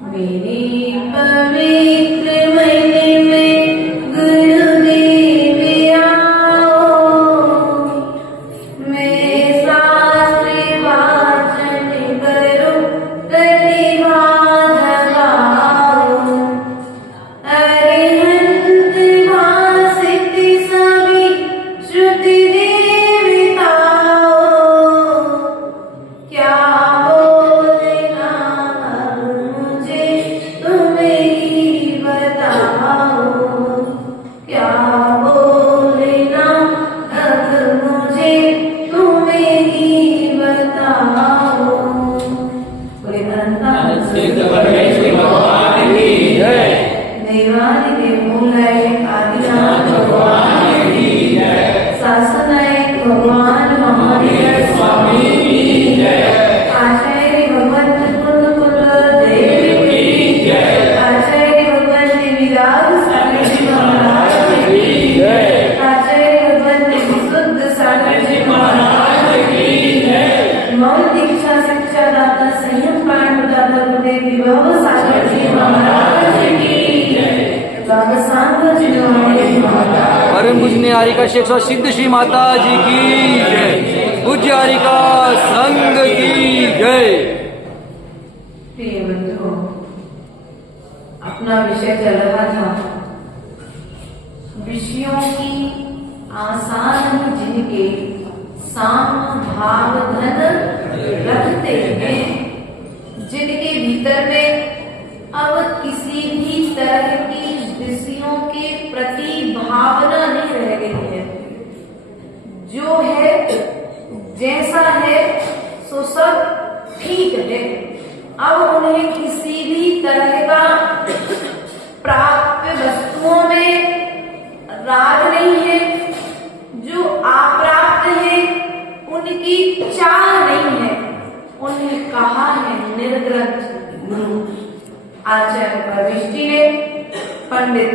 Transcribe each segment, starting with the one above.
मेरी पवित्र मन में गुरुदेव आओ, मैं शास्त्र वाचन करूं प्रतिवाद गाऊं। अरिहंत भासित सभी श्रुति देवताओं, क्या बोलना अब मुझे तुम ही बताओ, क्या बोलना अब मुझे तुम ही बताओ। बोले परमेश्वर भगवान की जय। देवादिदेव मूलाय आदिनाथ भगवान की जय। शासनायक भगवान महावीर स्वामी की जय। आचार्य भगवंत कुल देव की जय। आचार्य भगवंत विराग सागर जी महाराज की जय। आचार्य भगवंत विशुद्ध सागर जी महाराज की जय। मौन दीक्षा शिक्षा दाता संयम प्राण दाता गुरुदेव विभव सागर जी महाराज की जय। बाबा सांब जी महाराज परम पूजनीय हरिका शेख सिद्ध श्री माता जी की जय। पूज्य हरिका संघ की जय। प्रिय बंधुओं, अपना विषय चल रहा था विषयों की आसान जिनके साम भाव धन रखते हैं, जिनके भीतर में अब किसी भी तरह की विषयों के प्रति भावना नहीं रह गई है। जो है जैसा है सो सब ठीक है। अब उन्हें किसी भी तरह का प्राप्त वस्तुओं में राग नहीं है, जो अप्राप्त है उनकी चाह नहीं है। उन्हें कहा है निर्ग्रंथ गुरु आचार्य परवेश जी ने, पंडित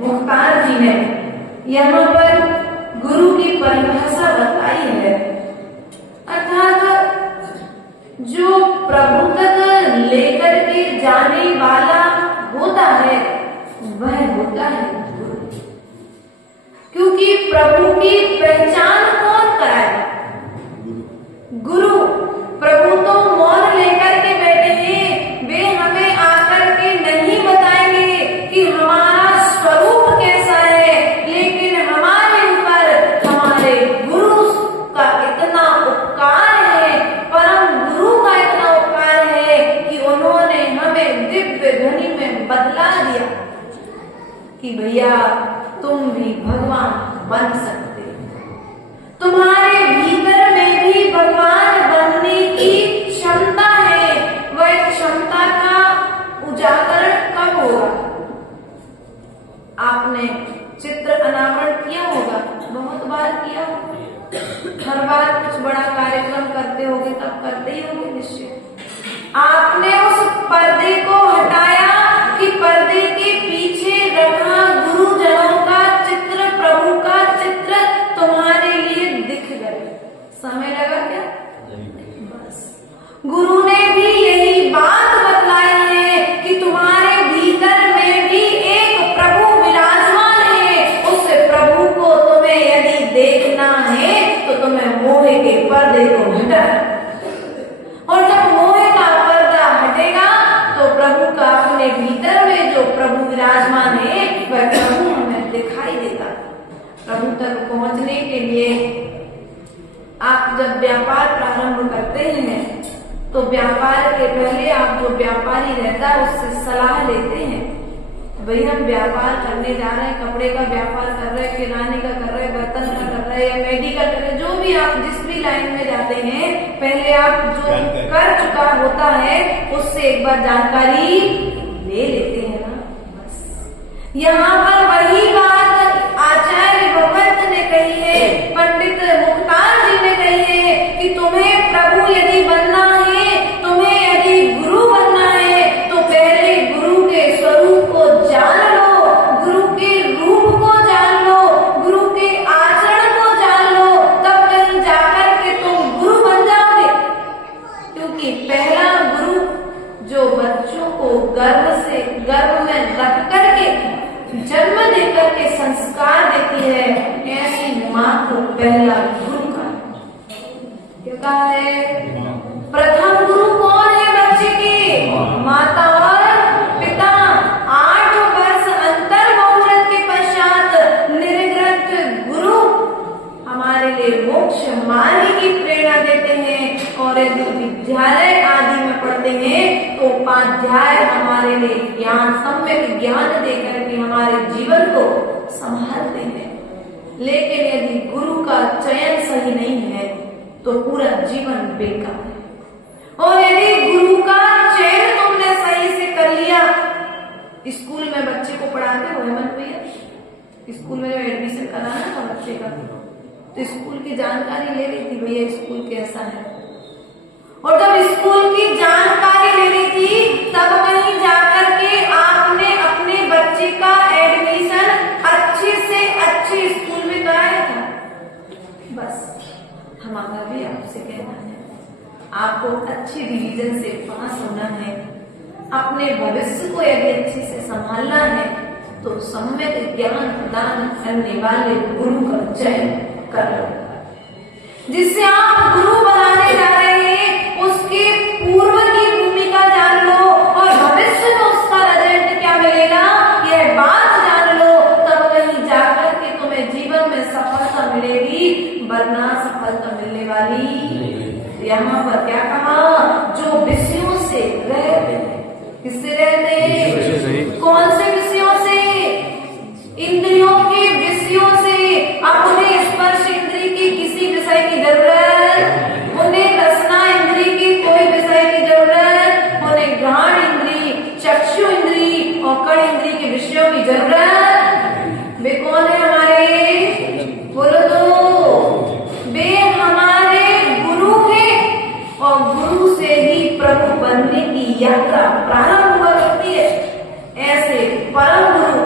मुख्तार जी ने यहाँ पर गुरु की परिभाषा बताई है, अर्थात जो प्रभु तक लेकर के जाने वाला होता है वह होता है गुरु। क्योंकि प्रभु की पहचान कौन कराए? गुरु। प्रभु तो मौन लेकर के बैठे हैं, वे हमें आकर के नहीं बताएंगे कि हमारा स्वरूप कैसा है, लेकिन हमारे ऊपर हमारे गुरु का इतना उपकार है, परम गुरु का इतना उपकार है कि उन्होंने हमें दिव्य ध्वनि में बतला दिया कि भैया तुम भी भगवान बन सकते हो। तुम्हारे भीतर में भी भगवान बनने की क्षमता है। वह क्षमता का उजागर कब होगा? आपने चित्र अनावरण किया होगा, बहुत बार किया होगा। हर बार कुछ बड़ा कार्यक्रम करते होगे तब करते ही होगे निश्चय। आपने उस पर्दे को हटाया कि पर्दे के पीछे रखा गुरुजनों का चित्र, प्रभु का चित्र तुम्हारे लिए दिख गए। समय लगा क्या? बस गुरु ने भी यही बात बतलाई है कि तुम्हारे भीतर में भी एक प्रभु विराजमान है। उस प्रभु को तुम्हें यदि देखना है तो तुम्हें मोह के पर्दे को हटा, और जब मोह का पर्दा हटेगा तो प्रभु का अपने भीतर में जो प्रभु विराजमान है वह प्रभु हमें दिखाई देता। प्रभु तक पहुंचने के लिए आप जब व्यापार प्रारंभ करते हैं तो व्यापार के पहले आप जो व्यापारी रहता है उससे सलाह लेते हैं। भाई हम व्यापार करने जा रहे हैं, कपड़े का व्यापार कर रहे हैं, किराने का कर रहे हैं, बर्तन का कर रहे हैं या मेडिकल कर रहे हैं, जो भी आप जिस भी लाइन में जाते हैं पहले आप जो कर चुका होता है उससे एक बार जानकारी ले लेते हैं ना। बस यहाँ पर वही बात आचार्य भगवंत ने कही है, पंडित मुख्तार जी ने कही है कि तुम्हें प्रभु यदि बनना है, तुम्हें यदि गुरु बनना है तो पहले गुरु के स्वरूप को जान लो, गुरु के रूप को जान लो, गुरु के आचरण को जान लो, तब कहीं जाकर के तुम गुरु बन जाओगे। क्योंकि पहला गुरु जो बच्चों को गर्भ में रख करके जन्म देकर के संस्कार देती है, ऐसी माँ को पहला गुरु का क्या कहा है? प्रथम गुरु कौन है बच्चे के? माता और पिता। 8 वर्ष अंतर मुहूर्त के पश्चात निर्गत गुरु हमारे लिए मोक्ष मार्ग की प्रेरणा देते हैं, और यदि विद्यालय आदि में पढ़ते हैं तो उपाध्याय हमारे लिए ज्ञान, सम्यक ज्ञान देकर के हमारे जीवन को संभालते हैं। लेकिन यदि गुरु का चयन सही नहीं है तो पूरा जीवन बेकार है। और यदि गुरु का चयन तुमने सही से कर लिया, स्कूल में बच्चे को पढ़ाते हो हेमंत भैया, स्कूल में एडमिशन कराना था बच्चे का, तो स्कूल की जानकारी ले रही थी, भैया स्कूल कैसा है, और जब स्कूल की जानकारी ले रही थी तब कहीं जाकर के आपने अपने बच्चे का एडमिशन अच्छे से अच्छे स्कूल में कराया था। बस हमारा भी आपसे कहना है, आपको अच्छी डिवीजन से पास होना है, अपने भविष्य को यदि अच्छे से संभालना है तो सम्यक ज्ञान प्रदान करने वाले गुरु का चयन कर लो। जिससे आप गुरु बनाने जा रहे हैं उसके पूर्व की भूमिका जान लो, और भविष्य में उसका रिजल्ट क्या मिलेगा यह बात जान लो, तब कहीं जाकर के तुम्हें जीवन में सफलता मिलेगी, वरना सफलता मिलने वाली। यहाँ पर क्या कहा? जो विषयों से रहते हैं, किससे रहते हैं? कौन से विषयों से? इंद्रियों के विषयों से। अब उन्हें स्पर्श इंद्री की किसी विषय की जरूरत, उन्हें रसना इंद्री की कोई विषय की जरूरत, उन्हें घ्राण इंद्री, चक्षु इंद्री और कर्ण इंद्री के विषयों की जरूरत। वे कौन है हमारे? बोलो तो। वे हमारे गुरु हैं, और गुरु से ही प्रभु बनने की यात्रा प्रारंभ हुआ करती है। ऐसे परम गुरु।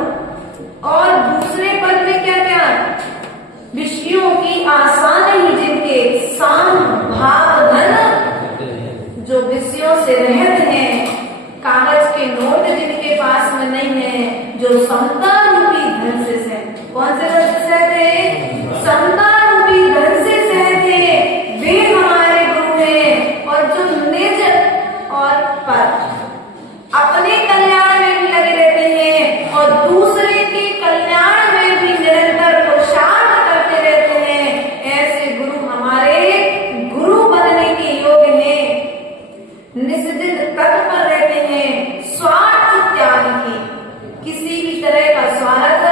और दूसरे पद में क्या क्या? विषयों की आशा नहीं जिनके शाम भाव धन, जो विषयों से रहते हैं, कागज के नोट जिनके पास में नहीं है, जो समता रूपी धन से सहते। कौन से धन से सहते? समता रूपी धन से सहते, वे हमारे गुरु हैं। और जो निज और पर अपने कल्याण में भी लगे रहते हैं और दूसरे के कल्याण में भी निरंतर पुरुषार्थ करते रहते हैं, ऐसे गुरु हमारे गुरु बनने के योग्य हैं। निष्दिन तत्पर रहते हैं, स्वार्थ त्याग की, किसी भी तरह का स्वार्थ।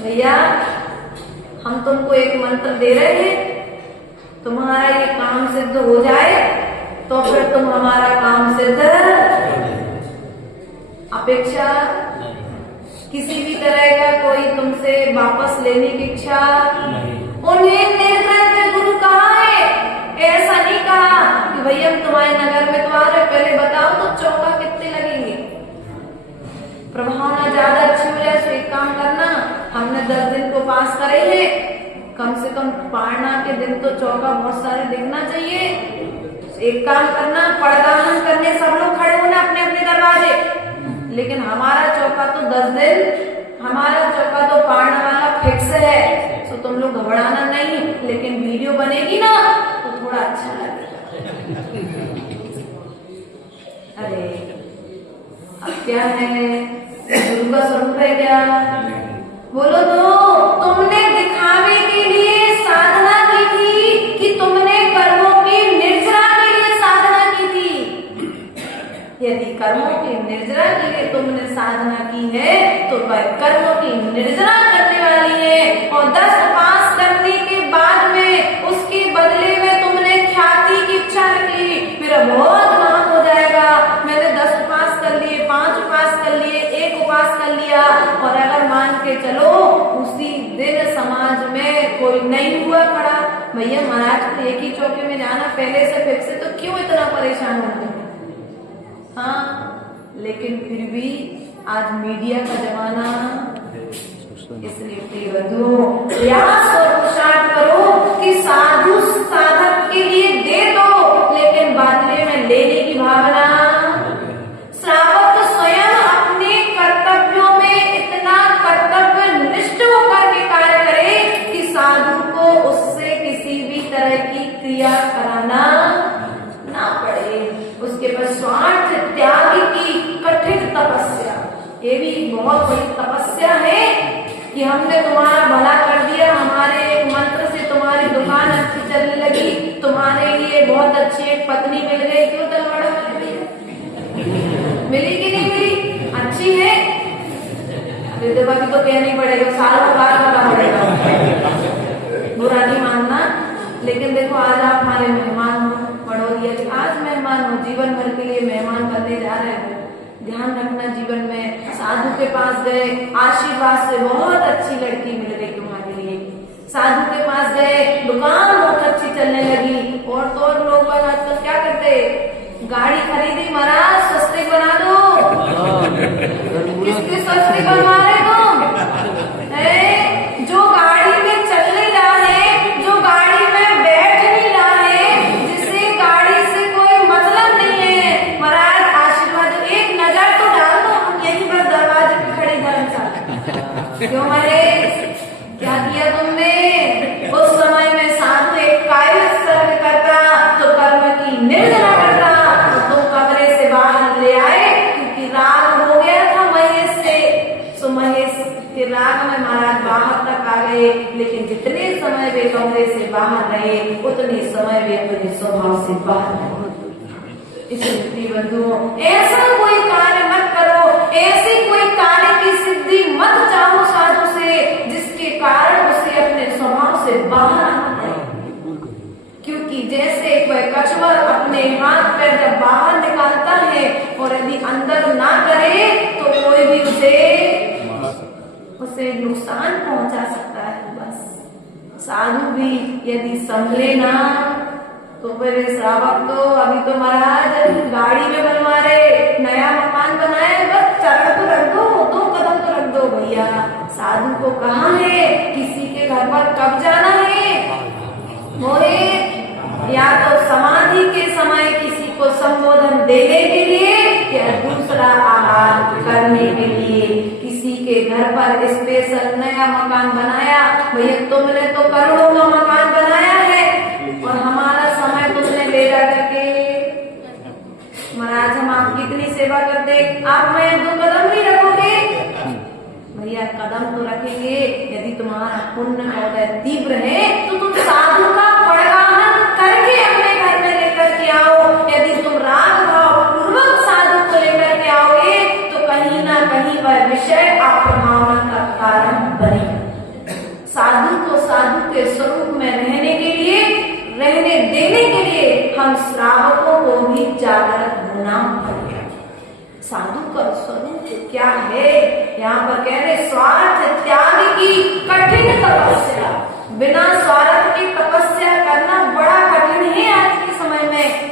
भैया हम तुमको एक मंत्र दे रहे हैं, तुम्हारा ये काम सिद्ध हो जाए तो फिर तुम हमारा काम सिद्ध। अपेक्षा किसी भी तरह का कोई तुमसे वापस लेने की इच्छा। उन्हें निर्गत गुरु कहा है, ऐसा नहीं कहा कि भैया हम तुम्हारे नगर में तो आ रहे, पहले बताओ तो चौका कितने लगेंगे, प्रभावना ज्यादा अच्छी हो जाए तो एक काम करना, हमने 10 दिन को पास करे हैं, कम से कम पारना के दिन तो चौका बहुत सारे दिखना चाहिए। एक काम करना, पड़दान करने सब लोग खड़े होना अपने अपने दरवाजे, लेकिन हमारा चौका तो 10 दिन, हमारा चौका तो पारना वाला फिक्स है, तो तुम लोग घबराना नहीं, लेकिन वीडियो बनेगी ना तो थोड़ा अच्छा लगेगा। अरे अब क्या है, गुरु का स्वरूप है क्या? बोलो तो। तुमने दिखावे के लिए साधना की थी कि तुमने कर्मों की निर्जरा के लिए साधना की थी? यदि कर्मों की निर्जरा के लिए तुमने साधना की है तो वह कर्मों की निर्जरा करने वाली है। और 10 पास करने के बाद में उसके बदले में तुमने ख्याति की इच्छा रखी, मेरा बहुत नाम हो जाएगा, मैंने 10 पास कर लिए, 5 पास कर लिए, 1 पास कर लिया, और अगर मान के चलो उसी दिन समाज में कोई नहीं हुआ खड़ा, भैया महाराज को एक ही चौके में जाना पहले से फिक्स है, तो क्यों इतना परेशान होते हैं? हाँ, लेकिन फिर भी आज मीडिया का जमाना, इसलिए प्रिय बंधुओं प्रयास और पुरुषार्थ करो कि साधु साधक के लिए दे दो, लेकिन बदले में लेने की भावना तपस्या, ये भी बहुत बड़ी तपस्या है कि हमने तुम्हारा भला कर दिया, हमारे एक मंत्र से तुम्हारी दुकान अच्छी चलने लगी, तुम्हारे लिए बहुत अच्छी एक पत्नी मिल गई। क्यों तलवाड़ा मिली कि नहीं मिली? अच्छी है, विधवा की तो कहना ही पड़ेगा, साल बाद करना पड़ेगा, बुरा नहीं मानना। लेकिन देखो आज आप हमारे मेहमान हो, पड़ोरिया जी आज मेहमान हो, जीवन भर के लिए मेहमान बनने जा रहे हो। ध्यान रखना, जीवन में साधु के पास गए, आशीर्वाद से बहुत अच्छी लड़की मिल गई तुम्हारे लिए, साधु के पास गए, दुकान बहुत अच्छी चलने लगी। और तो और लोग आजकल क्या करते, गाड़ी खरीदी महाराज सस्ते बना दो, किसके सस्ते बनवा रहे तुम? जो गाड़ी में चल नहीं रहा है, जो गाड़ी में बैठ नहीं रहा है, जिसे गाड़ी से कोई मतलब नहीं है, महाराज आशीर्वाद एक नजर तो डाल दो, हम यही बस दरवाजे पे खड़ी धर्मशाला। क्यों महाराज क्या किया तुमने? उस समय में साधु एक कायरत सर्व करता तो कर्म की निर्जना करता, तो तुम कमरे से बाहर ले आए क्योंकि राग हो गया था महेश से। सो महेश के राग में महाराज बाहर तक आ गए, लेकिन जितने समय वे कमरे से बाहर रहे उतने समय वे अपने स्वभाव से बाहर रहे। इसलिए बंधुओं, ऐसा कोई कार्य मत करो, ऐसी कोई कार्य की सिद्धि मत चाहो साधु से जिसके कारण उसे अपने स्वभाव से बाहर आना पड़े। क्योंकि जैसे कोई कछुआ अपने हाथ पैर जब बाहर निकालता है और यदि अंदर ना करे तो कोई भी उसे नुकसान पहुंचा सकता है। बस साधु भी यदि संभले ना तो फिर श्रावक तो अभी तो महाराज गाड़ी में बनवा रहे, नया मकान बनाए, बस चरण तो रख दो, 2 कदम तो रख दो भैया। साधु को कहाँ है, किसी के घर पर कब जाना है? मोहे या तो समाधि के समय किसी को संबोधन देने के लिए या दूसरा आहार करने के लिए। किसी के घर पर स्पेशल नया मकान बनाया, भैया तुमने तो करोड़ों का मकान बनाया है और हमारा समय तुमने ले जा करके, महाराज हम आपकी इतनी सेवा करते, आप मैं 2 कदम नहीं रखोगे? भैया कदम तो रखेंगे, यदि तुम्हारा पुण्य और तीव्र है तो तुम साधु का परिवहन करके अपने घर में लेकर के आओ। यदि तुम राग भाव पूर्वक साधु को लेकर के आओगे तो कहीं ना कहीं वह विषय अप्रभावन का कारण बनेगा। साधु को साधु के स्वरूप में रहने के लिए, रहने देने के लिए हम श्रावकों को भी जागृत होना पड़ेगा। साधु का स्वरूप क्या है? यहाँ पर कह रहे स्वार्थ त्याग की कठिन तपस्या। बिना स्वार्थ की तपस्या करना बड़ा कठिन है आज के समय में।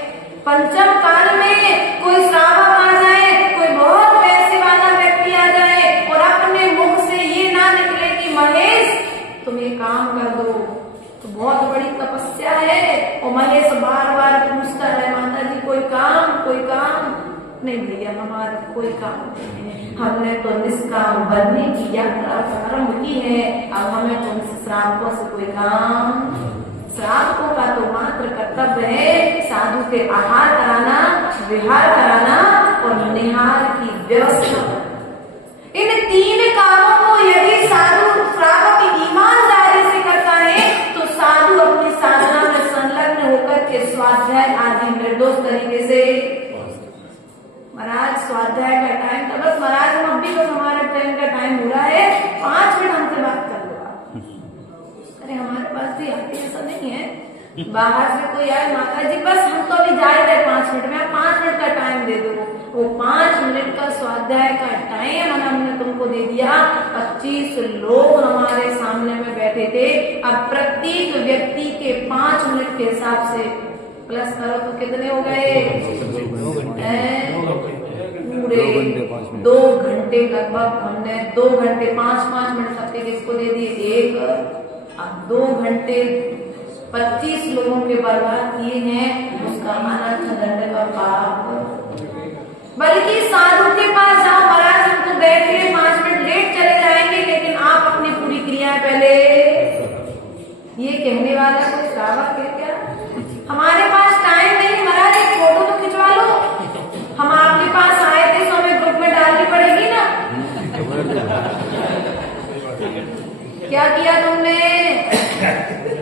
पंचम काल में कोई श्रावक आ जाए, कोई बहुत पैसे वाला व्यक्ति आ जाए और अपने मुख से ये ना निकले कि महेश तुम ये काम कर दो, तो बहुत बड़ी तपस्या है। और महेश बार बार पूछता है, माता जी कोई काम नहीं भैया, हमारा कोई काम नहीं है, हमने तो निष्काम बनने की यात्रा प्रारंभ की है, अब हमें तो श्रावकों से कोई काम। श्रावकों का तो मात्र कर्तव्य है साधु के आहार कराना, विहार कराना और निहार की व्यवस्था। इन 3 कामों को यदि साधु श्रावक ईमानदारी से करता है तो साधु अपनी साधना में संलग्न होकर के स्वाध्याय आदि निर्दोष तरीके से। महाराज स्वाध्याय का टाइम था, बस महाराज हम अभी तो हमारे ट्रेन का टाइम हो रहा है, 5 मिनट हमसे बात कर लो आप। अरे हमारे पास भी आती ऐसा नहीं है, बाहर से कोई आए, माता जी बस हम तो अभी जा रहे 5 मिनट में, आप 5 मिनट का टाइम दे दो। वो 5 मिनट का स्वाध्याय का टाइम हमने तुमको दे दिया। 25 लोग हमारे सामने में बैठे थे। अब प्रत्येक व्यक्ति के 5 मिनट के हिसाब से प्लस करो तो कितने हो गए? पूरे 2 घंटे लगभग हमने 2 घंटे 5-5 मिनट सबके किसको दे दिए? एक। अब 2 घंटे 25 लोगों के बर्बाद किए हैं, उसका अनर्थ दंड का पाप। बल्कि साधु के पास जाओ, महाराज हम तो बैठे 5 मिनट लेट चले जाएंगे, लेकिन आप अपनी पूरी क्रियाएं पहले। ये कहने वाला कोई श्रावक है क्या? हमारे पास टाइम नहीं महाराज, एक फोटो तो खिंचवा लो। हम आपके पास आए थे तो हमें ग्रुप में डाल के क्या किया तुमने?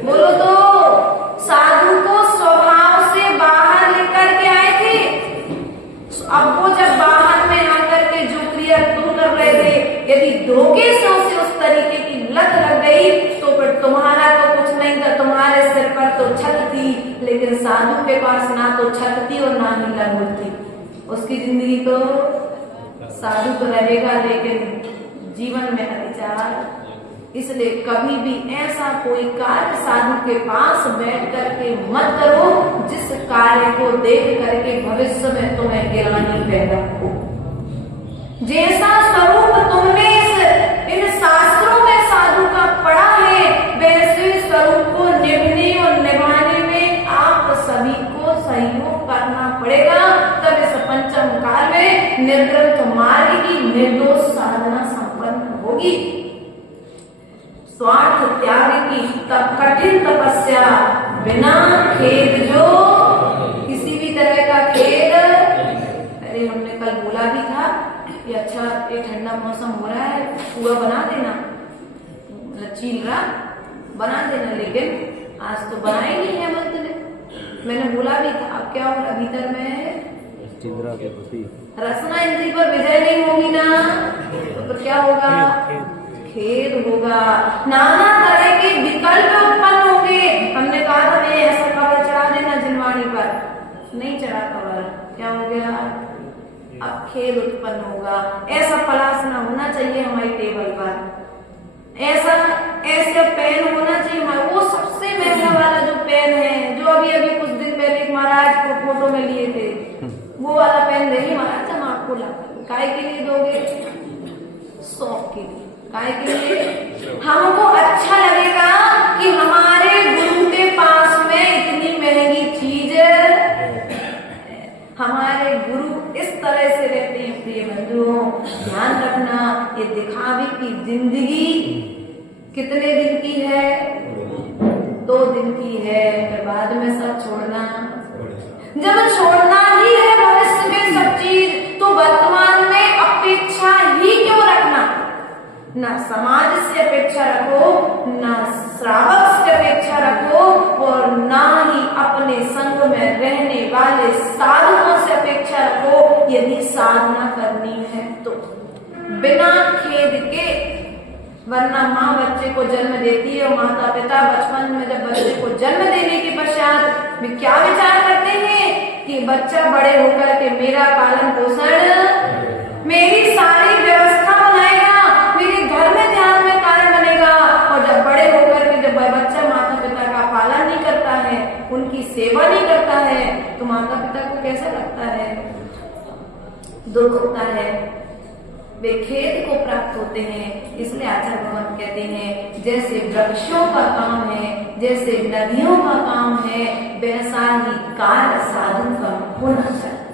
बोलो तो। साधु को स्वभाव से बाहर लेकर के आए थे। अब वो जब बाहर में आकर के जो क्रिया तुम कर रहे थे, यदि धोखे से उसे उस तरीके की लत लग गई तो फिर तुम्हारा तो कुछ नहीं था, तुम्हारे सिर पर तो छत थी, लेकिन साधु के पास ना तो छत थी और ना ही लंगोट थी। उसकी जिंदगी तो साधु तो रहेगा लेकिन जीवन में अतिचार। इसलिए कभी भी ऐसा कोई कार्य साधु के पास बैठ करके मत करो जिस कार्य को देख करके भविष्य में तुम्हें गिरानी पैदा हो। जैसा स्वरूप तुमने इन शास्त्रों में साधु का पढ़ा है, वैसे स्वरूप को निभने और निभाने में आप सभी को सहयोग करना पड़ेगा। तब इस पंचम काल में निर्ग्रंथ मार्ग की निर्दोष साधना संपन्न होगी। स्वार्थ त्याग की तब कठिन तपस्या बिना खेद, जो किसी भी तरह का खेद। अरे हमने कल बोला भी था कि अच्छा ये ठंडा मौसम हो रहा है, पूरा बना देना, चील रहा बना देना, लेकिन आज तो बना ही नहीं है मंत्र ने। मैंने बोला भी था, अब क्या होगा भीतर में रसना इंद्री पर विजय नहीं होगी ना, तो क्या होगा? खेद होगा। नाना तरह के विकल्प उत्पन्न होंगे। हमने कहा था मैं ऐसा कवर चढ़ा देना जिनवाणी पर, नहीं चढ़ा कवर, क्या हो गया? अब खेद उत्पन्न होगा। ऐसा पलासना होना चाहिए हमारी टेबल पर, ऐसा ऐसे पेन होना चाहिए हमारा, वो सबसे महंगा वाला जो पेन है, जो अभी अभी कुछ दिन पहले एक महाराज को फोटो में लिए थे, वो वाला पेन देंगे महाराज हम आपको लाकर। काय के लिए दोगे? शौक के लिए। काय के लिए? हमको अच्छा लगेगा कि हमारे गुरु के पास में इतनी महंगी चीज, हमारे गुरु इस तरह से रहते हैं। प्रिय बंधुओं, ध्यान रखना, ये दिखावे की जिंदगी कितने दिन की है? 2 दिन की है, फिर बाद में सब छोड़ना। जब छोड़ना ही है भविष्य में सब चीज, तो वर्तमान में अपेक्षा ही क्यों रखना? ना समाज से अपेक्षा रखो, ना श्रावक से अपेक्षा रखो, और ना ही अपने संग में रहने वाले साधुओं से अपेक्षा रखो। यदि साधना करनी है तो बिना खेद के, वरना माँ बच्चे को जन्म देती है और माता पिता बचपन में जब बच्चे को जन्म देने के पश्चात वे क्या विचार करते हैं कि बच्चा बड़े होकर के मेरा पालन पोषण, मेरी सारी व्यवस्था बनाएगा, मेरे घर में ध्यान में कार्य बनेगा। और जब बड़े होकर के जब बच्चा माता पिता का पालन नहीं करता है, उनकी सेवा नहीं करता है, तो माता पिता को कैसा लगता है? दुख होता है, वे खेद को प्राप्त होते हैं। इसलिए आचार्य भगवान कहते हैं जैसे वृक्षों का काम है, जैसे नदियों का काम है, वैसा ही कार्य साधु का होना चाहिए।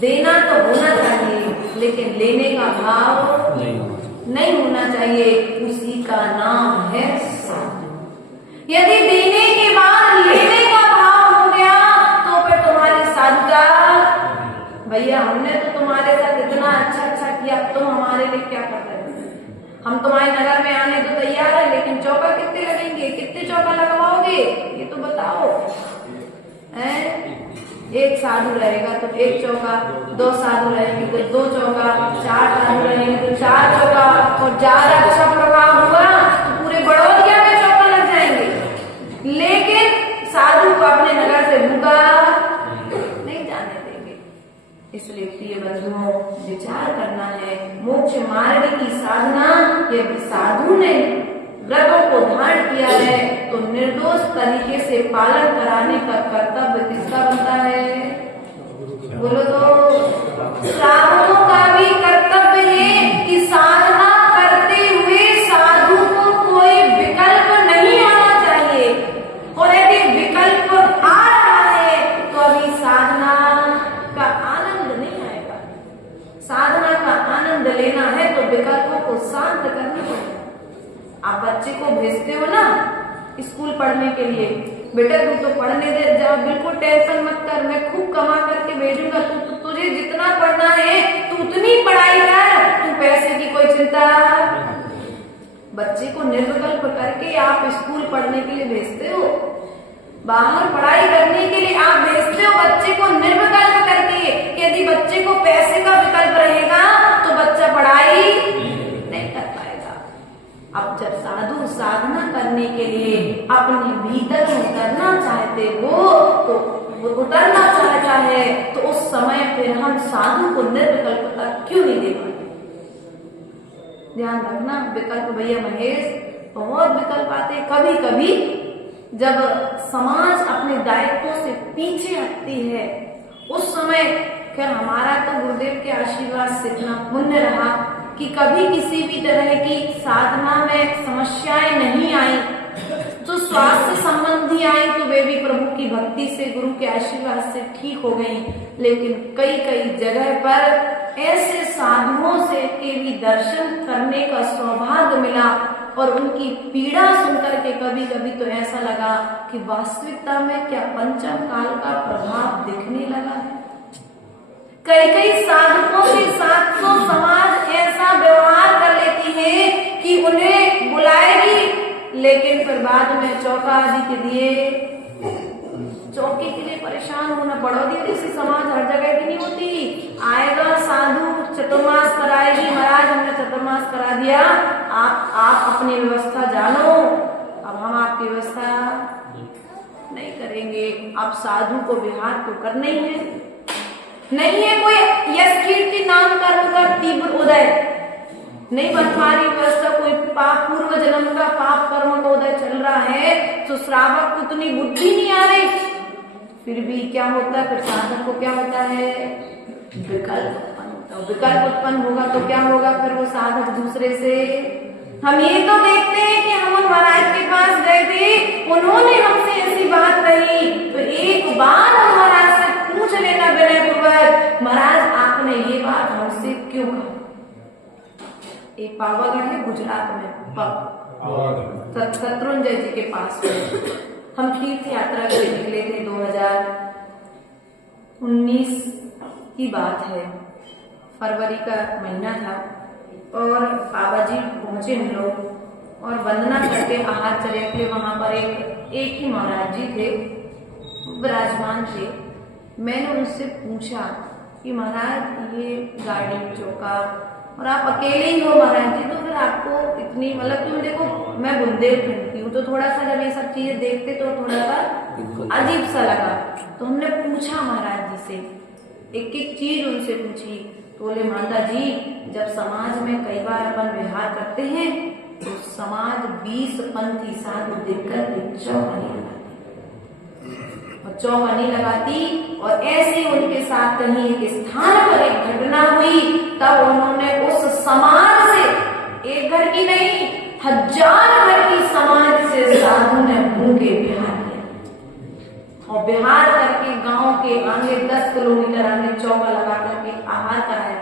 देना तो होना चाहिए, लेकिन लेने का भाव नहीं होना चाहिए। उसी का नाम है साधु। यदि देने के बाद लेने का भाव हो गया तो फिर तुम्हारी साधुता, भैया हमने तो तुम्हारे साथ इतना अच्छा किया, तुम हमारे लिए क्या कर रहे हो? हम तुम्हारे नगर में आने तो तैयार है, लेकिन चौका कितने लगेंगे? कितने चौका लगवाओगे ये तो बताओ। एक साधु रहेगा तो 1 चौका, 2 साधु रहेंगे तो 2 चौका, 4 साधु रहेंगे तो 4 चौका, और ज्यादा अच्छा प्रभाव हुआ तो पूरे बड़ौदिया में चौका लग जाएंगे। लेकिन साधु को अपने नगर से भूखा नहीं जाने देंगे। इसलिए प्रिय बंधुओं, विचार करना है। मोक्ष मार्ग की साधना, यदि साधु ने व्रतों को धारण किया है तो निर्दोष तरीके से पालन कराने का कर्तव्य किसका बनता है? बोलो तो। साधुओं का भी कर्तव्य है कि साधना करते हुए साधु को कोई विकल्प नहीं आना चाहिए, और यदि विकल्प आ रहा है तो अभी साधना का आनंद नहीं आएगा। साधना का आनंद लेना है तो विकल्पों को शांत करना पड़ेगा। आप बच्चे को भेजते हो ना स्कूल पढ़ने के लिए, बेटा तू तो पढ़ने दे, जाओ, बिल्कुल टेंशन मत कर, मैं खूब कमा करके भेजूंगा, तुझे जितना पढ़ना है तू उतनी पढ़ाई कर, तू पैसे की कोई चिंता। बच्चे को निर्विकल्प करके आप स्कूल पढ़ने के लिए भेजते हो, बाहर पढ़ाई करने के लिए आप भेजते हो बच्चे को निर्विकल्प करके। यदि बच्चे को पैसे का विकल्प रहेगा तो बच्चा पढ़ाई नहीं कर पाएगा। अब जब साधु साधना करने के लिए अपने भीतर उतरना चाहते हो तो वो उतरना चाहता है, तो उस समय फिर हम साधु को निर्विकल्पता क्यों नहीं दे पाते? ध्यान रखना, विकल्प भैया महेश बहुत विकल्प आते। कभी कभी जब समाज अपने दायित्वों से पीछे हटती है उस समय, खैर हमारा तो गुरुदेव के आशीर्वाद से इतना पुण्य रहा कि कभी किसी भी तरह की साधना में समस्याएं नहीं आई। जो स्वास्थ्य संबंधी आई तो वे भी प्रभु की भक्ति से, गुरु के आशीर्वाद से ठीक हो गई। लेकिन कई कई जगह पर ऐसे साधुओं से के भी दर्शन करने का सौभाग्य मिला और उनकी पीड़ा सुनकर के कभी कभी तो ऐसा लगा कि वास्तविकता में क्या पंचम काल का प्रभाव दिखने लगा है। कई कई साधकों के साथ तो समाज ऐसा व्यवहार कर लेती है कि उन्हें बुलाएगी लेकिन फिर बाद में चौका आदि के दिए चौकी के लिए परेशान होना। बड़ौदी जैसी समाज हर जगह की नहीं होती। आएगा साधु, चतुर्मास कराएगी, महाराज हमने चतुर्मास करा दिया, आप अपनी व्यवस्था जानो, अब हम आपकी व्यवस्था नहीं करेंगे। अब साधु को विहार तो करना ही है, नहीं है कोई यश कीर्ति नाम कर्म का तीव्र उदय, नहीं बन पा रही व्यवस्था, कोई पाप पूर्व जन्म का पाप कर्म का उदय चल रहा है, तो श्रावक को उतनी बुद्धि नहीं आ रही। फिर भी क्या होता है, फिर साधक को क्या होता है, विकल्प उत्पन्न होता है। विकल्प उत्पन्न होगा तो क्या होगा, फिर वो साधक दूसरे से, हम ये तो देखते हैं कि हम महाराज के पास गए थे, उन्होंने हमसे ऐसी बात कही, तो एक बार हम महाराज से पूछ लेना विनयपूर्वक, महाराज आपने ये बात हमसे क्यों कहा। एक पावागढ़ है गुजरात में, शत्रुंजय जी के पास में हम तीर्थ यात्रा के लिए निकले थे। 2019 की बात है, फरवरी का महीना था और बाबा जी पहुंचे हम लोग और वंदना करके आहार चले थे। वहां पर एक ही महाराज जी थे, विराजमान थे। मैंने उनसे पूछा कि महाराज ये गाड़ी चौका और आप अकेले ही हो महाराज जी, तो फिर आपको इतनी मतलब क्यों, देखो मैं बुंदेलखंड की हूँ तो थोड़ा सा जब ये सब चीजें देखते तो थोड़ा सा अजीब सा लगा। तो हमने पूछा महाराज जी से, एक एक चीज उनसे पूछी, तो बोले माता जी जब समाज में कई बार अपन व्यवहार करते हैं तो समाज 20 पंथी साधु देखकर चौकन्नी लगाती और चौकन्नी लगाती। और ऐसे उनके साथ कहीं एक स्थान पर एक घटना हुई, तब उन्होंने उस समाज से, एक घर की नहीं 1000 घर की समाज से साधु ने मुंह के बिहार किया और बिहार करके गांव के आगे 10 किलोमीटर आगे चौका लगा करके आहार कराया।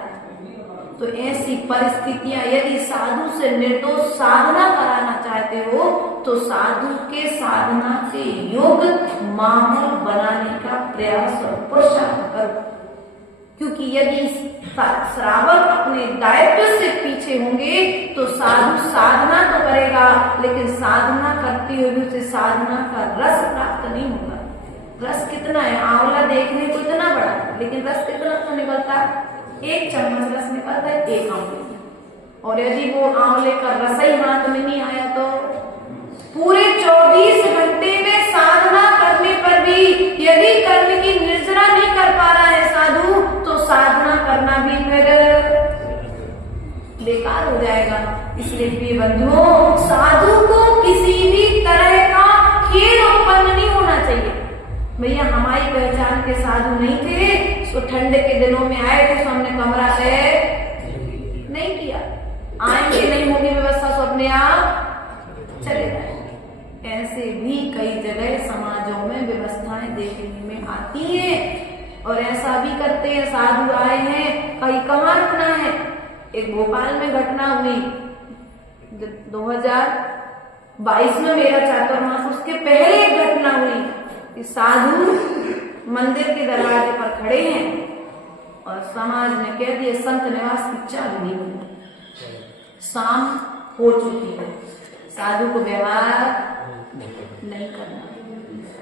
तो ऐसी परिस्थितियां, यदि साधु से निर्दोष साधना कराना चाहते हो तो साधु के साधना के योग्य माहौल बनाने का प्रयास और पुरुषार्थ करो, क्योंकि यदि श्रावक अपने दायित्व से पीछे होंगे तो साधु साधना तो करेगा लेकिन साधना करते हुए उसे साधना का रस प्राप्त नहीं होगा। रस कितना है, आंवला देखने को इतना बड़ा है लेकिन रस कितना तो निकलता, 1 चम्मच रस निकलता है 1 आंवले, और यदि वो आंवले का रस ही हाथ में नहीं आया तो पूरे 24 घंटे में साधना करने पर भी यदि कर्म की निर्जरा नहीं कर पा रहा है साधु, तो साधना करना भी फिर बेकार हो जाएगा। इसलिए प्रिय बंधुओं, साधु को किसी भी तरह का खेद उत्पन्न नहीं होना चाहिए। भैया हमारी पहचान के साधु नहीं थे, तो ठंड के दिनों में आए थे तो हमने कमरा नहीं किया, आएंगे नहीं होगी व्यवस्था तो अपने आप चले जाएंगे। ऐसे भी कई जगह समाजों में व्यवस्थाएं देखने में आती हैं और ऐसा भी करते हैं, साधु आए हैं, कहीं कहाँ रुकना है। एक भोपाल में घटना हुई 2022 में मेरा चातुर्मास, उसके पहले एक घटना हुई कि साधु मंदिर के दरवाजे पर खड़े हैं और समाज ने कह दिया संत निवास की चाबी नहीं मिली। शाम हो चुकी है। साधु को व्यवहार नहीं करना।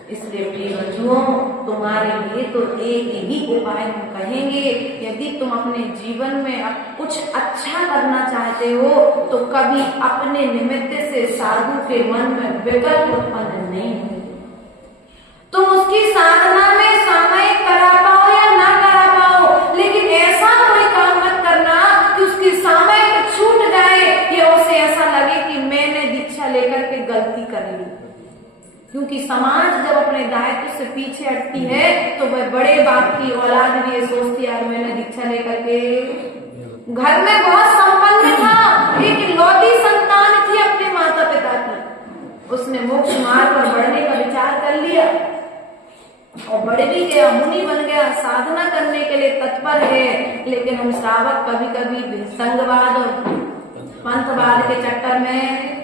इसलिए प्रिय बंधुओं, तुम्हारे लिए तो एक ही उपाय हम कहेंगे, यदि तुम अपने जीवन में अब कुछ अच्छा करना चाहते हो तो कभी अपने निमित्त से साधु के मन में विकल्प उत्पन्न नहीं हो। तुम उसकी साधना में सामयिक करा पाओ या ना करा पाओ, लेकिन ऐसा कोई काम मत करना कि उसकी सामयिक छूट जाए या उसे ऐसा लगे कि मैंने दीक्षा लेकर के गलती कर ली। क्योंकि समाज जब अपने दायित्व से पीछे हटती है तो वह बड़े बाप की औलाद भी ये सोचती है मैंने दीक्षा लेकर के, घर में बहुत संपन्न था, एक इकलौती संतान थी अपने माता पिता की, उसने मोक्ष मार्ग पर बढ़ने का विचार कर लिया और बढ़ भी गया, मुनि बन गया, साधना करने के लिए तत्पर है। लेकिन हम श्रावक कभी कभी संघवाद और पंथवाद के चक्कर में,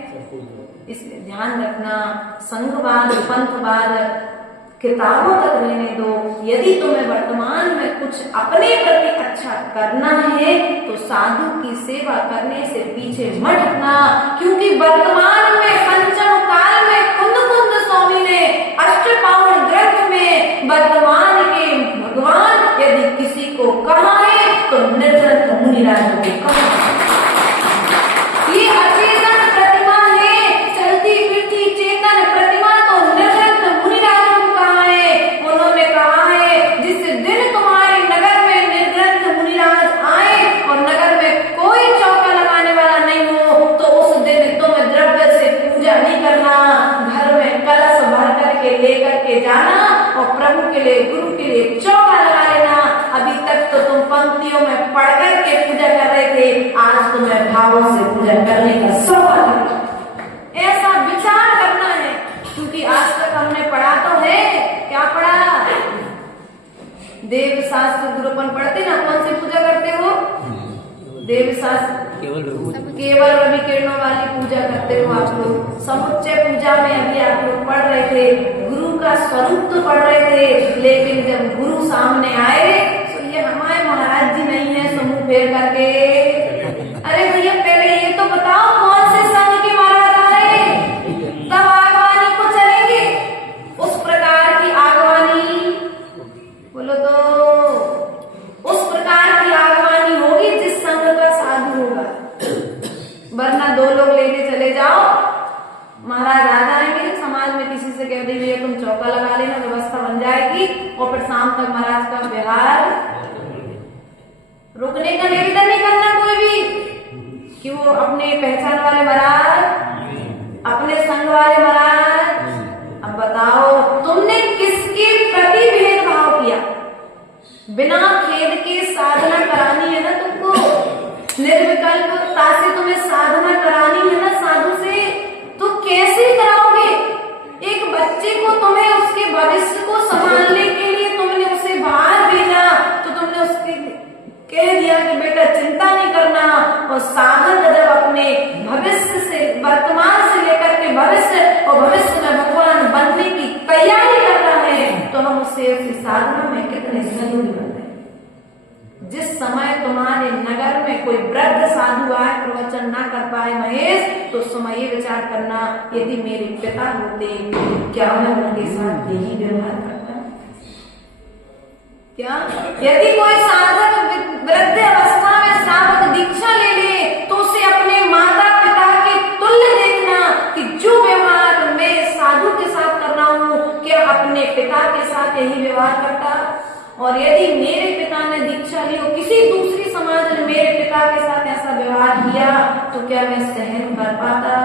इसलिए ध्यान रखना, संघवाद पंथवाद किताबों तक रहने दो। यदि तुम्हें वर्तमान में कुछ अपने प्रति अच्छा करना है तो साधु की सेवा करने से पीछे मत हटना, क्योंकि वर्तमान में पंचम काल में कुंद स्वामी ने अष्टपावण ग्रंथ में वर्तमान के भगवान यदि किसी को कहा है तो निर्ग्रंथ मुनिराज को कहा। ये अचेतन प्रतिमा है, चलती फिरती चेतन प्रतिमा तो निर्ग्रंथ मुनिराज को कहा है। उन्होंने कहा है जिस दिन तुम्हारे नगर में निर्ग्रंथ मुनिराज आए और नगर में कोई चौका लगाने वाला नहीं हो तो उस दिन तुम्हें द्रव्य से पूजा नहीं करना, घर में कलश भर करके लेकर के जाना और प्रभु के लिए गुरु के लिए चौका लगा लेना। अभी तक तो तुम पंक्तियों में पढ़ करके पूजा कर रहे थे, आज तुम्हें भावों से पूजा करने का सौभाग्य। ऐसा विचार करना है, क्योंकि आज तक हमने पढ़ा तो है, क्या पढ़ा? देव शास्त्र गुरुपन पढ़ते ना, कौन सी पूजा करते हो? देव शास्त्र केवल रवि किरणों वाली पूजा करते हो आप लोग। समुच्चय पूजा में अभी आप लोग पढ़ रहे थे, गुरु का स्वरूप तो पढ़ रहे थे, लेकिन जब गुरु सामने आए तो ये हमारे महाराज जी नहीं है समूह फेर करके। अरे भैया पहले ये तो बताओ कौन से संघ के महाराज आए, तब आगवानी को चलेंगे। उस प्रकार की आगवानी बोलो तो उस प्रकार की आगवानी होगी जिस संघ का साधु होगा, वरना दो लोग लेके चले जाओ, महाराज आ जाएंगे, समाज में किसी से कह दीजिए तुम चौका लगा लेना, व्यवस्था बन जाएगी और फिर शाम तक महाराज का व्यवहार रुकने का निवेदन नहीं करना कोई भी कि वो अपने पहचान वाले महाराज, अपने संग वाले महाराज। अब बताओ तुमने किसके प्रति भेदभाव किया? बिना खेद के साधना करानी है ना तुमको, निर्विकल्पता से तुम्हें साधना करानी है ना साधु से, तो कैसे कराओगे? एक बच्चे को तुम्हें उसके भविष्य को संभालने के लिए तुमने उसे बाहर भेजा तो तुमने उसके कह दिया कि बेटा चिंता नहीं करना, और साधक जब अपने भविष्य से वर्तमान से लेकर के भविष्य और भविष्य में भगवान बनने की तैयारी कर रहा है तो हम उससे उसकी साधना में कितने सहयोगी बन रहे। जिस समय तुम्हारे नगर में कोई वृद्ध साधु आए प्रवचन ना कर पाए महेश, तो उस समय ये विचार करना यदि मेरे पिता होते क्या मैं उनके साथ यही व्यवहार करता? क्या यदि कोई साधक वृद्ध अवस्था में श्रावक दीक्षा ले ले तो उसे अपने माता पिता के तुल्य देखना कि जो व्यवहार मैं साधु के साथ कर रहा हूँ क्या अपने पिता के साथ यही व्यवहार करता? और यदि मेरे पिता ने दीक्षा ली और किसी दूसरी समाज ने मेरे पिता के साथ ऐसा व्यवहार किया तो क्या मैं सहन कर पाता?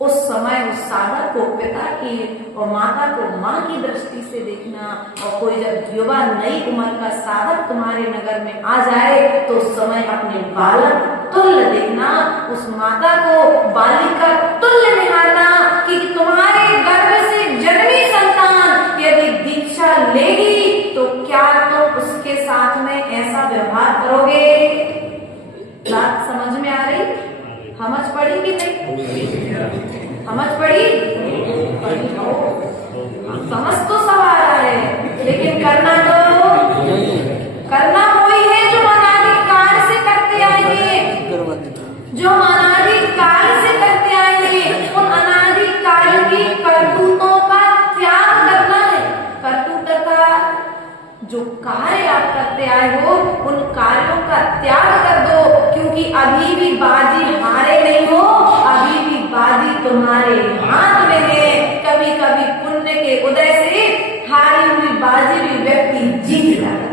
उस समय उस साधक को पिता की और माता को माँ की दृष्टि से देखना, और कोई जब युवा नई उम्र का साधक तुम्हारे नगर में आ जाए तो उस समय अपने बालक तुल्य देखना, उस माता को बालिका तुल्य निहारना कि तुम्हारे गर्भ से जन्मी संतान यदि दीक्षा लेगी तो क्या तुम उसके साथ में ऐसा व्यवहार करोगे? बात समझ में आ रही? समझ पड़ी कि नहीं? समझ पड़ी? समझ तो सब आ रहा है, लेकिन करना वही है जो अनादिकाल से करते आए हैं, जो आए हो उन कार्यों का त्याग कर दो, क्योंकि अभी भी बाजी हारे नहीं हो, अभी भी बाजी तुम्हारे हाथ में है। कभी कभी पुण्य के उदय से हारी हुई बाजी भी व्यक्ति जीत जाता है।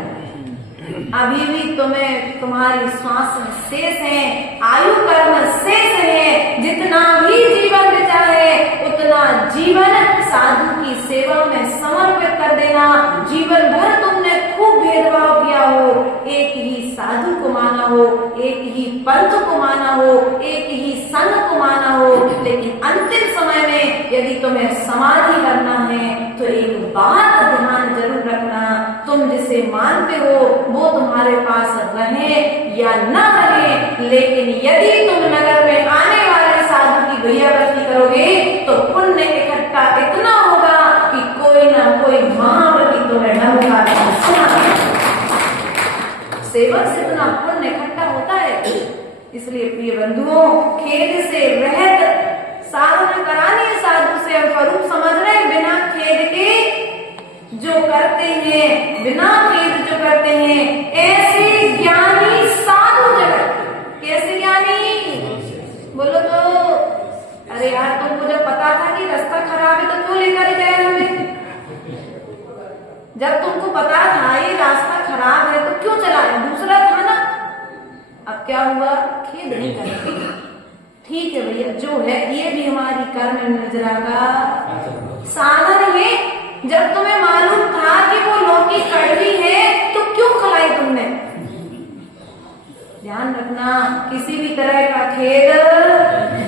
अभी भी तुम्हें तुम्हारी श्वास शेष है, आयु कर्म शेष है। जितना भी जीवन बचा है उतना जीवन साधु की सेवा में समर्पित कर देना। जीवन भर तुमने खूब भेदभाव किया हो, एक ही साधु को माना हो, एक ही पंथ को माना हो, एक ही संघ को माना हो, लेकिन अंतिम समय में यदि तुम्हें समाधि करना है तो एक बात ध्यान जरूर रखना, तुम जिसे मानते हो वो तुम्हारे पास रहे या न रहे, लेकिन यदि तुम नगर में आने वाले साधु की भैयावृत्ति करोगे तो पुण्य इकट्ठा इतना होगा कि कोई ना कोई महाव्रती तुम्हें ढंगा सेवक से इतना पुण्य इकट्ठा होता है। इसलिए प्रिय बंधुओं, खेद से रहित साधना करानी है साधु से। हम स्वरूप समझ रहे हैं, बिना खेद के जो करते हैं, बिना खेद जो करते हैं, ऐसे ज्ञानी साधु जगत। कैसे ज्ञानी बोलो तो? अरे यार, तुमको जब पता था कि रास्ता खराब है तो क्यों लेकर गए हमें? जब तुमको पता था ये रास्ता खराब है तो क्यों चलाया? दूसरा था ना। अब क्या हुआ? खेद नहीं करेंगे। ठीक है भैया, जो है ये भी हमारी कर्म निर्जरा का साधन है। जब तुम्हें मालूम था कि वो लौकी कड़वी है तो क्यों खलाई तुमने? ध्यान रखना, किसी भी तरह का खेद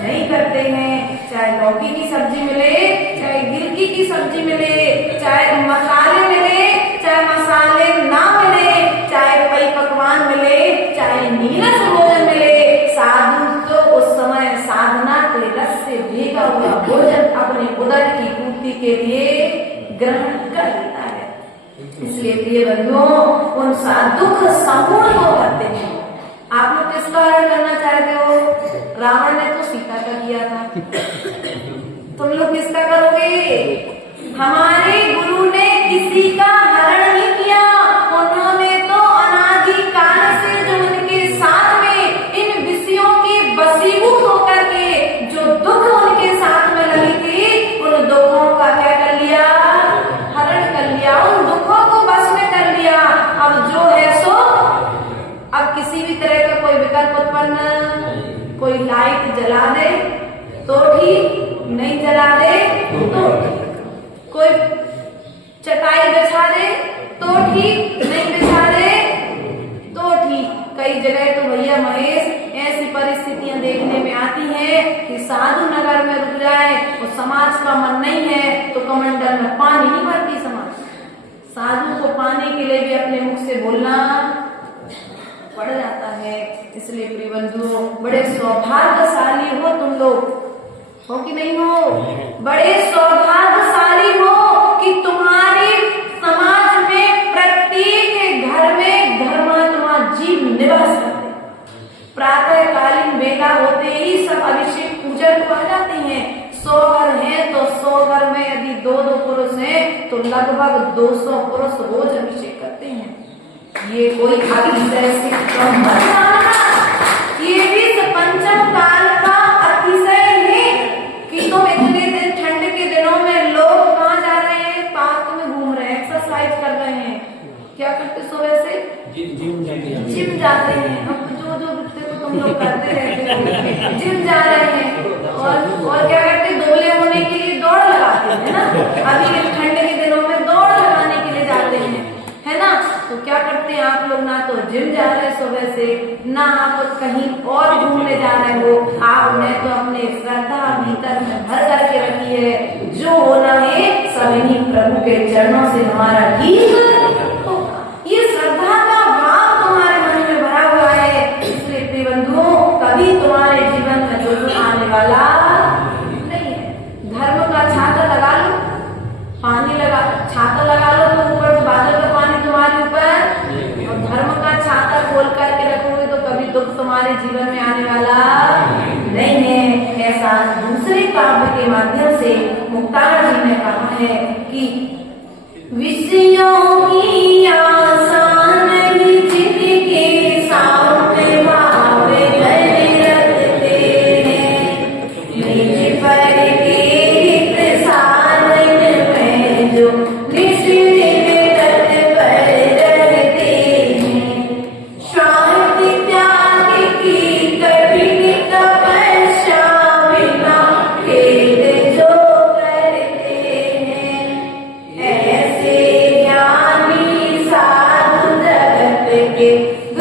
नहीं करते हैं। चाहे लौकी की सब्जी मिले, चाहे गिलकी की सब्जी मिले, चाहे मसाले मिले, चाहे मसाले ना मिले, चाहे कई पकवान मिले, चाहे नीरस भोजन मिले, साधु तो उस समय साधना के रस से भीगा हुआ भोजन अपने उदर की पूर्ति के लिए ग्रहण कर लेता है। इसलिए प्रिय बंधुओं, उन दुख संपूर्ण को करते हैं। आप लोग किसका हरण करना चाहते हो? रावण ने तो सीता का किया था, तुम लोग किसका करोगे? हमारे गुरु ने किसी का हरण नहीं किया, उन्होंने तो अनादि काल से जो उनके साथ में इन विषयों के वशीभूत होकर के जो दुख उनके साथ में लगी थी, उन दुखों का क्या कर लिया? हरण कर लिया, उन दुखों को बस में कर लिया। अब जो है सो, अब किसी भी तरह का कोई विकल्प उत्पन्न, कोई लाइट जला दे तो ठीक, नहीं जला दे तो ठीक, कोई चटाई बिछा दे तो ठीक, नहीं बिछा दे तो ठीक। कई जगह तो भैया महेश ऐसी परिस्थितियां देखने में आती हैं कि साधु नगर में रुक जाए और समाज का मन नहीं है तो कमंडल में पानी नहीं भरती समाज। साधु को पाने के लिए भी अपने मुख से बोलना पड़ जाता है। इसलिए प्रिय बंधुओं, बड़े सौभाग्यशाली हो तुम लोग, हो कि नहीं हो? बड़े सौभाग्यशाली हो कि तुम्हारे समाज में प्रत्येक घर में धर्मात्मा जीव निवास करते। प्रातः कालीन बेला होते ही सब अभिषेक पूजन को आ जाते हैं। 100 घर हैं तो 100 घर में यदि 2-2 पुरुष हैं तो लगभग 200 पुरुष रोज अभिषेक करते हैं। ये कोई अतिशय से कम मत मानना, ये भी पंचम काल का अतिशय है कि तुम इतने दिन ठंड के दिनों में लोग कहाँ जा रहे हैं? पार्क में घूम रहे हैं, एक्सरसाइज कर रहे हैं। क्या करते सुबह से? जिम जाते हैं। हम जो दिखते तो तुम लोग करते रहते हो, जिम जा रहे हैं। और क्या करते? दुबले होने के लिए दौड़ लगाते हैं ना। अभी ठंड के दिनों में दौड़ लगाने के लिए जाते हैं, है ना। तो क्या करते हैं आप लोग? ना तो जिम जा रहे सुबह से, ना आप कहीं और घूमने जा रहे हो, आपने तो अपने श्रद्धा भीतर में भर करके रखी है। जो होना है सब इन्हीं प्रभु के चरणों से हमारा गीत होगा। ये श्रद्धा का भाव तुम्हारे मन में भरा हुआ है। इसलिए प्रिय बंधुओं, कभी तुम्हारे जीवन में जो आने वाला नहीं है। धर्म का छाता लगा लो, पानी लगा, छाता लगा लो तो ऊपर बादल का पानी तुम्हारे ऊपर, और धर्म का छाता खोल करके रखोगे तो कभी दुख तुम्हारे जीवन में आने वाला नहीं है। ऐसा दूसरे काव्य के माध्यम से मुक्तार जी ने कहा है कि विषयों की आशा नहीं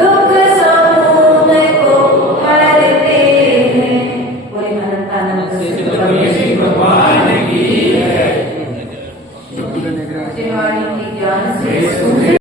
दुख समूह को हरते हैं। बोले अनंतानंद जिनवाणी की ज्ञान से